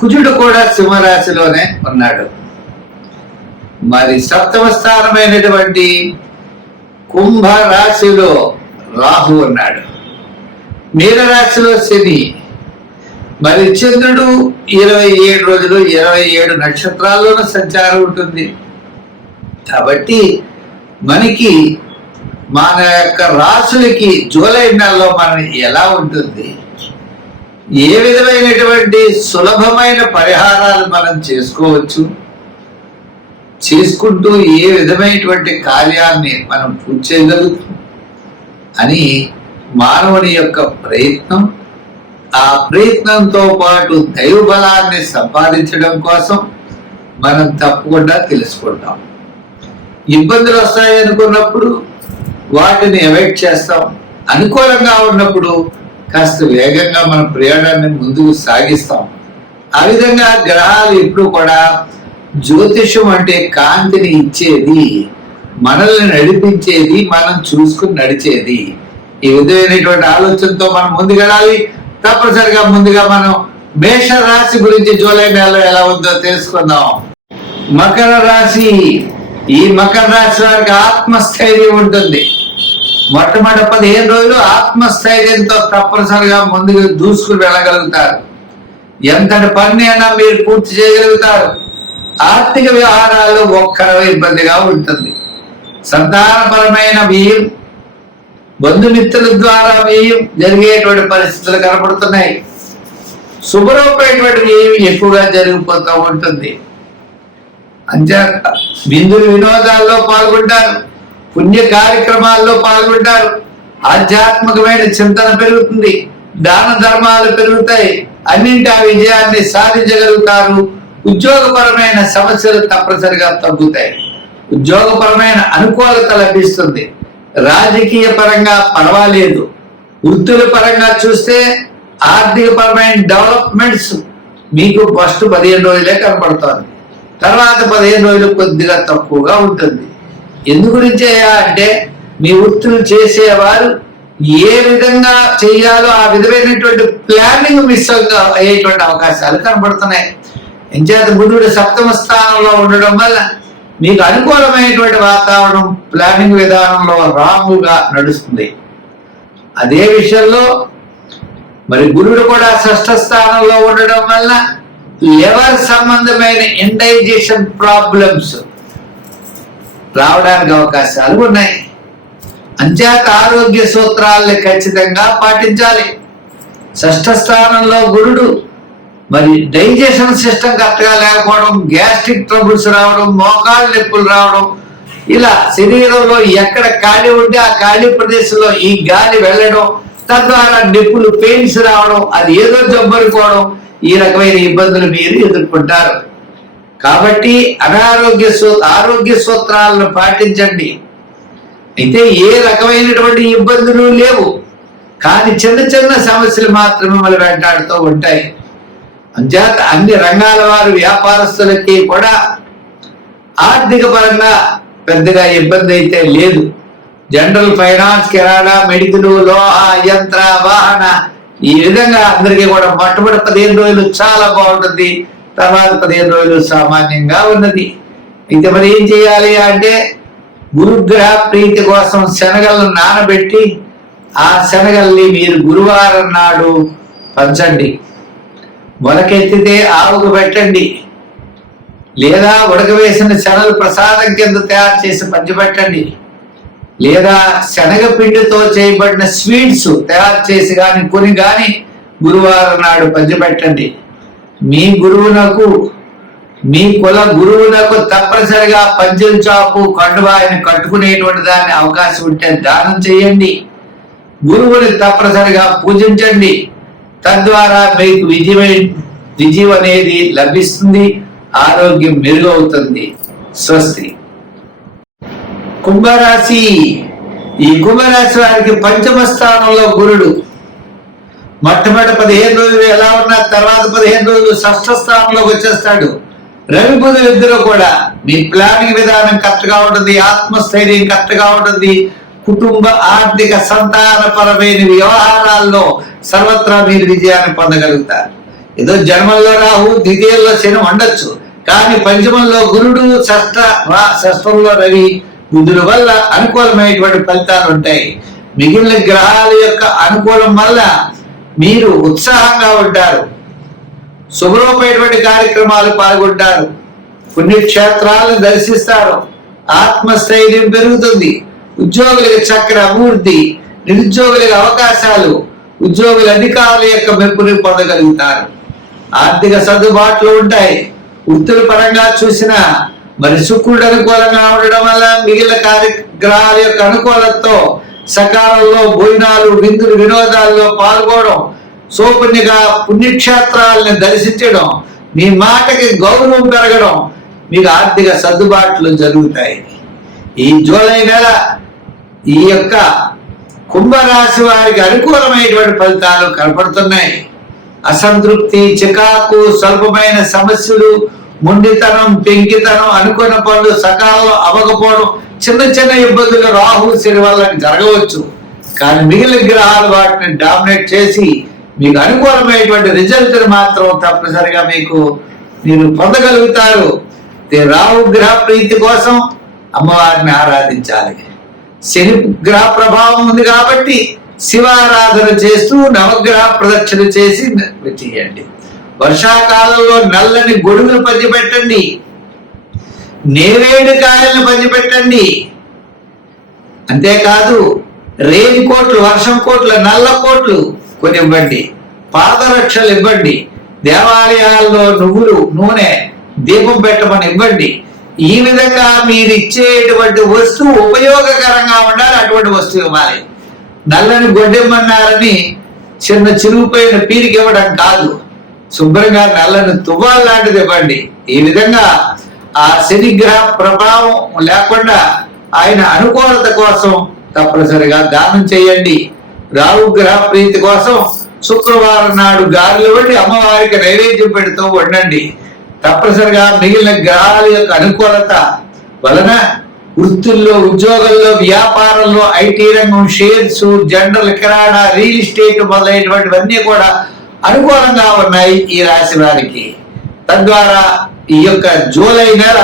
కుజుడు కూడా సింహరాశిలోనే ఉన్నాడు మరి సప్తమ స్థానమైనటువంటి కుంభ రాశిలో రాహు ఉన్నాడు మీనరాశిలో శని మరి చంద్రుడు ఇరవై ఏడు రోజులు ఇరవై ఏడు నక్షత్రాల్లోనూ సంచారం ఉంటుంది కాబట్టి మనకి మన యొక్క రాసులకి జూలై నెలలో మన ఎలా ఉంటుంది ఏ విధమైనటువంటి సులభమైన పరిహారాలు మనం చేసుకోవచ్చు చేసుకుంటూ ఏ విధమైనటువంటి కార్యాన్ని మనం పూర్తి చేయగలుగుతాం అని మానవుని యొక్క ప్రయత్నం ఆ ప్రయత్నంతో పాటు దైవ బలాన్ని సంపాదించడం కోసం మనం తప్పకుండా తెలుసుకుంటాం ఇబ్బందులు వస్తాయి అనుకున్నప్పుడు వాటిని అవాయిడ్ చేస్తాం అనుకూలంగా ఉన్నప్పుడు కాస్త వేగంగా మన ప్రయాణాన్ని ముందుకు సాగిస్తాం ఆ విధంగా గ్రహాలు ఎప్పుడు కూడా జ్యోతిషం అంటే కాంతిని ఇచ్చేది మనల్ని నడిపించేది మనం చూసుకుని నడిచేది ఈ విధమైనటువంటి ఆలోచనతో మనం ముందుకెళ్ళాలి తప్పనిసరిగా ముందుగా మనం మేష రాశి గురించి జూలై నెలలో ఎలా ఉందో తెలుసుకుందాం మకర రాశి ఈ మకర రాశి వారికి ఆత్మస్థైర్యం ఉంటుంది మొట్టమొదటి పదిహేను రోజులు ఆత్మస్థైర్యంతో తప్పనిసరిగా ముందుకు దూసుకుని వెళ్ళగలుగుతారు ఎంతటి పని అయినా మీరు పూర్తి చేయగలుగుతారు ఆర్థిక వ్యవహారాలు ఒక్కరవ ఇబ్బందిగా ఉంటుంది సంతానపరమైన వ్యయం బంధుమిత్రుల ద్వారా వ్యయం జరిగేటువంటి పరిస్థితులు కనపడుతున్నాయి శుభ్రమైనటువంటి వ్యయం ఎక్కువగా జరిగిపోతూ ఉంటుంది అంతే బిందులు వినోదాల్లో పాల్గొంటారు పుణ్య కార్యక్రమాల్లో పాల్గొంటారు ఆధ్యాత్మికమైన చింతన పెరుగుతుంది దాన ధర్మాలు పెరుగుతాయి అన్నింటి ఆ విజయాన్ని సాధించగలుగుతారు ఉద్యోగపరమైన సమస్యలు తప్పనిసరిగా తగ్గుతాయి ఉద్యోగపరమైన అనుకూలత లభిస్తుంది రాజకీయ పరంగా పర్వాలేదు వృత్తుల పరంగా చూస్తే ఆర్థిక పరమైన డెవలప్మెంట్స్ మీకు ఫస్ట్ పదిహేను రోజులే కనపడుతుంది తర్వాత పదిహేను రోజులు కొద్దిగా తక్కువగా ఉంటుంది ఎందు గురించి అంటే మీ వృత్తులు చేసేవారు ఏ విధంగా చేయాలో ఆ విధమైనటువంటి ప్లానింగ్ మిస్ అయ్యేటువంటి అవకాశాలు కనబడుతున్నాయి ఎంచేత బుధుడు సప్తమ స్థానంలో ఉండడం వల్ల మీకు అనుకూలమైనటువంటి వాతావరణం ప్లానింగ్ విధానంలో రాంగుగా నడుస్తుంది అదే విషయంలో మరి గురుడు కూడా షష్ఠ స్థానంలో ఉండడం వల్ల లివర్ సంబంధమైన ఇండైజేషన్ ప్రాబ్లమ్స్ రావడానికి అవకాశాలు ఉన్నాయి అంచేత ఆరోగ్య సూత్రాలని ఖచ్చితంగా పాటించాలి షష్ఠ స్థానంలో గురుడు మరి డైజెషన్ సిస్టమ్ కరెక్ట్గా లేకపోవడం గ్యాస్ట్రిక్ ట్రబుల్స్ రావడం మోకాళ్ళ నొప్పులు రావడం ఇలా శరీరంలో ఎక్కడ ఖాళీ ఉంటే ఆ ఖాళీ ప్రదేశంలో ఈ గాలి వెళ్ళడం తద్వారా నొప్పులు పెయిన్స్ రావడం అది ఏదో జబ్బరుకోవడం ఈ రకమైన ఇబ్బందులు మీరు ఎదుర్కొంటారు కాబట్టి అనారోగ్య ఆరోగ్య సూత్రాలను పాటించండి అయితే ఏ రకమైనటువంటి ఇబ్బందులు లేవు కానీ చిన్న చిన్న సమస్యలు మాత్రమే మిమ్మల్ని వెంటాడుతూ ఉంటాయి అంచేత అన్ని రంగాల వారు వ్యాపారస్తులకి కూడా ఆర్థిక పరంగా పెద్దగా ఇబ్బంది అయితే లేదు జనరల్ ఫైనాన్స్ కిరాణా మెడికల్ లోహ యంత్ర వాహన ఈ విధంగా అందరికీ కూడా పట్టుబడి పదిహేను రోజులు చాలా బాగుంటుంది తర్వాత పదిహేను రోజులు సామాన్యంగా ఉన్నది అయితే మరి ఏం చేయాలి అంటే గురుగ్రహ ప్రీతి కోసం శనగలను నానబెట్టి ఆ శనగల్ని మీరు గురువారం నాడు పంచండి మొలకెత్తితే ఆవుకు పెట్టండి లేదా ఉడకవేసిన శనగలు ప్రసాదం కింద తయారు చేసి పంచిపెట్టండి లేదా శనగ పిండితో చేయబడిన స్వీట్స్ తయారు చేసి కానీ కొని కానీ గురువారం నాడు పంచిపెట్టండి మీ గురువునకు మీ కుల గురువునకు తప్పనిసరిగా పంచులు చాపు కండువాయిని ఆయన కట్టుకునేటువంటి దాన్ని అవకాశం ఉంటే దానం చేయండి గురువుని తప్పనిసరిగా పూజించండి తద్వారా మీకు విజయమే విజయం అనేది లభిస్తుంది ఆరోగ్యం మెరుగవుతుంది స్వస్తి కుంభరాశి ఈ కుంభరాశి వారికి పంచమ స్థానంలో గురుడు మొట్టమొదటి పదిహేను రోజులు ఎలా ఉన్నా తర్వాత పదిహేను రోజులు షష్ఠ స్థానంలోకి వచ్చేస్తాడు రవి బుధులు ఇద్దరు కూడా మీ ప్లానింగ్ విధానం కరెక్ట్గా ఉంటుంది ఆత్మస్థైర్యం కరెక్ట్గా ఉంటుంది కుటుంబ ఆర్థిక సంతానపరమైన వ్యవహారాల్లో సర్వత్రా మీరు విజయాన్ని పొందగలుగుతారు ఏదో జన్మల్లో రాహు ద్వితీయంలో శని ఉండొచ్చు కానీ పంచమంలో గురుడు షష్ట షష్టంలో రవి బుధుల వల్ల అనుకూలమైనటువంటి ఫలితాలు ఉంటాయి మిగిలిన గ్రహాల యొక్క అనుకూలం వల్ల మీరు ఉత్సాహంగా ఉంటారు శుభ్రమైనటువంటి కార్యక్రమాలు పాల్గొంటారు పుణ్యక్షేత్రాలను దర్శిస్తారు ఆత్మస్థైర్యం పెరుగుతుంది ఉద్యోగులకు చక్కని అభివృద్ధి నిరుద్యోగులకు అవకాశాలు ఉద్యోగుల అధికారుల యొక్క మెప్పుని పొందగలుగుతారు ఆర్థిక సర్దుబాట్లు ఉంటాయి వృత్తుల పరంగా చూసిన మరి శుక్రుడు అనుకూలంగా ఉండడం వల్ల మిగిలిన కార్యగ్రహాల యొక్క అనుకూలతో సకాలంలో భోజనాలు విందులు వినోదాల్లో పాల్గొనడం సోపుణ్యగా పుణ్యక్షేత్రాలను దర్శించడం మీ మాటకి గౌరవం పెరగడం మీకు ఆర్థిక సర్దుబాట్లు జరుగుతాయి ఈ జూలై నెల ఈ యొక్క కుంభరాశి వారికి అనుకూలమైనటువంటి ఫలితాలు కనపడుతున్నాయి అసంతృప్తి చికాకు స్వల్పమైన సమస్యలు మొండితనం పెంకితనం అనుకున్న పనులు సకాలంలో అవ్వకపోవడం చిన్న చిన్న ఇబ్బందులు రాహు శని వల్ల జరగవచ్చు కానీ మిగిలిన గ్రహాలు వాటిని డామినేట్ చేసి మీకు అనుకూలమైనటువంటి రిజల్ట్ మాత్రం తప్పనిసరిగా మీకు మీరు పొందగలుగుతారు రాహు గ్రహ ప్రీతి కోసం అమ్మవారిని ఆరాధించాలి శని గ్రహ ప్రభావం ఉంది కాబట్టి శివారాధన చేస్తూ నవగ్రహ ప్రదక్షిణ చేసి చేయండి వర్షాకాలంలో నల్లని గొడుగులు పది పెట్టండి నేవేడు కాయలను పంచిపెట్టండి అంతేకాదు రెయిన్ కోట్లు వర్షం కోట్లు నల్ల కోట్లు కొన్ని ఇవ్వండి పాదరక్షలు ఇవ్వండి దేవాలయాల్లో నువ్వులు నూనె దీపం పెట్టమని ఇవ్వండి ఈ విధంగా మీరు ఇచ్చేటువంటి వస్తువు ఉపయోగకరంగా ఉండాలి అటువంటి వస్తువు ఇవ్వాలి నల్లని గొడ్డెమ్మన్నారని చిన్న చిరుగుపోయిన పీరికి ఇవ్వడం కాదు శుభ్రంగా నల్లని తువ్వాలు లాంటిది ఇవ్వండి ఈ విధంగా ఆ శనిగ్రహ ప్రభావం లేకుండా ఆయన అనుకూలత కోసం తప్పనిసరిగా దానం చేయండి రావు గ్రహ ప్రీతి కోసం శుక్రవారం నాడు గాలిలో వండి అమ్మవారికి నైవేద్యం పెడుతూ ఉండండి తప్పనిసరిగా మిగిలిన గ్రహాల యొక్క అనుకూలత వలన వృత్తుల్లో ఉద్యోగంలో వ్యాపారంలో ఐటీ రంగం షేర్స్ జనరల్ కిరాణా రియల్ ఎస్టేట్ మొదలైనటువంటివన్నీ కూడా అనుకూలంగా ఉన్నాయి ఈ రాశి వారికి తద్వారా ఈ యొక్క జూలై నెల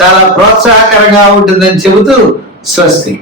చాలా ప్రోత్సాహకరంగా ఉంటుందని చెబుతూ స్వస్తి